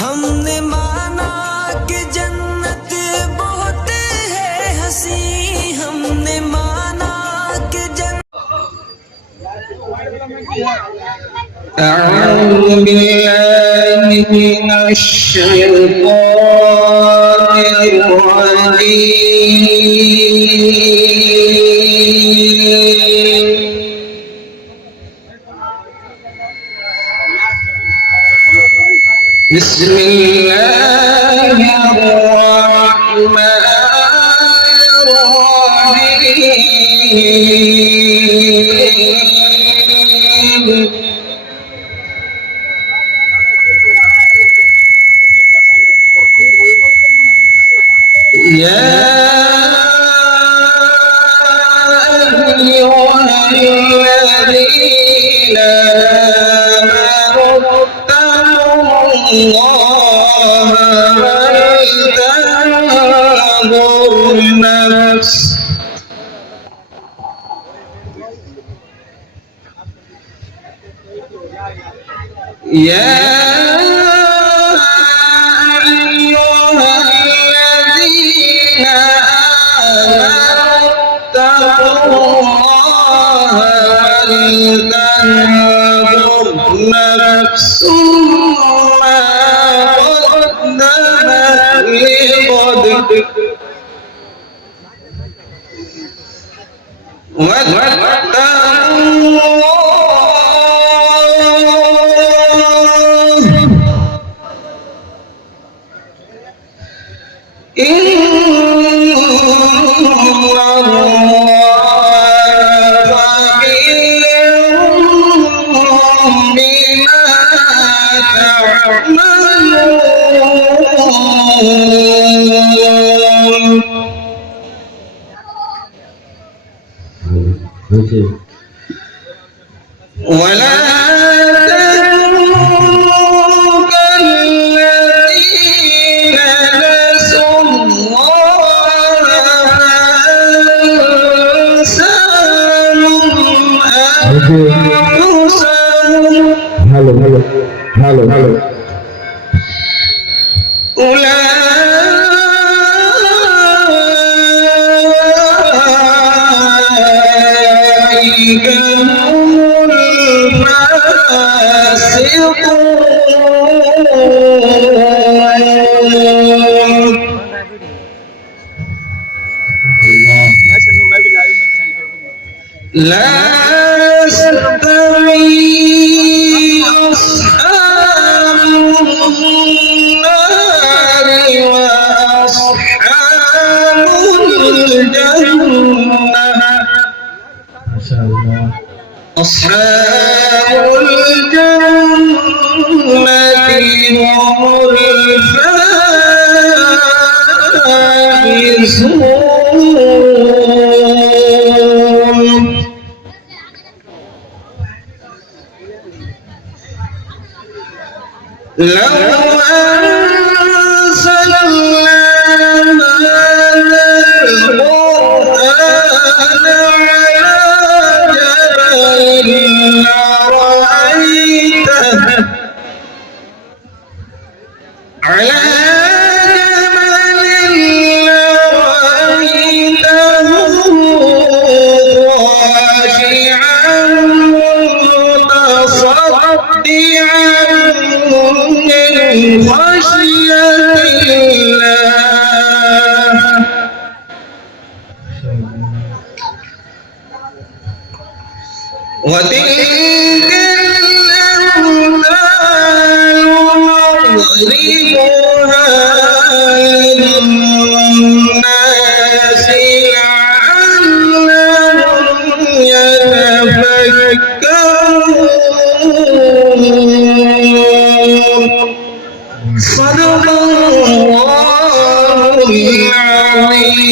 हमने माना कि जन्नत बहुत है हंसी, हमने माना कि أعوذ بالله من الشيطان الرجيم. بسم الله الرحمن الرحيم. يا أيها الذين آمنوا اتقوا الله ولتنظر نفس نفس ما قدمت لغد واتقوا الله إن الله ولا تكونوا كالذين نسوا الله فأنساهم أنفسهم أولئك هم الفاسقون. لا يستوي أصحاب النار وأصحاب الجنة. أصحاب الجنة هم الفائزون. لو أنزلنا هذا القرآن على جبل لرأيته خاشعا متصدعا من خشية الله. وتلك الأمثال نضربها للناس لعلهم يتفكرون. صدق الله العظيم.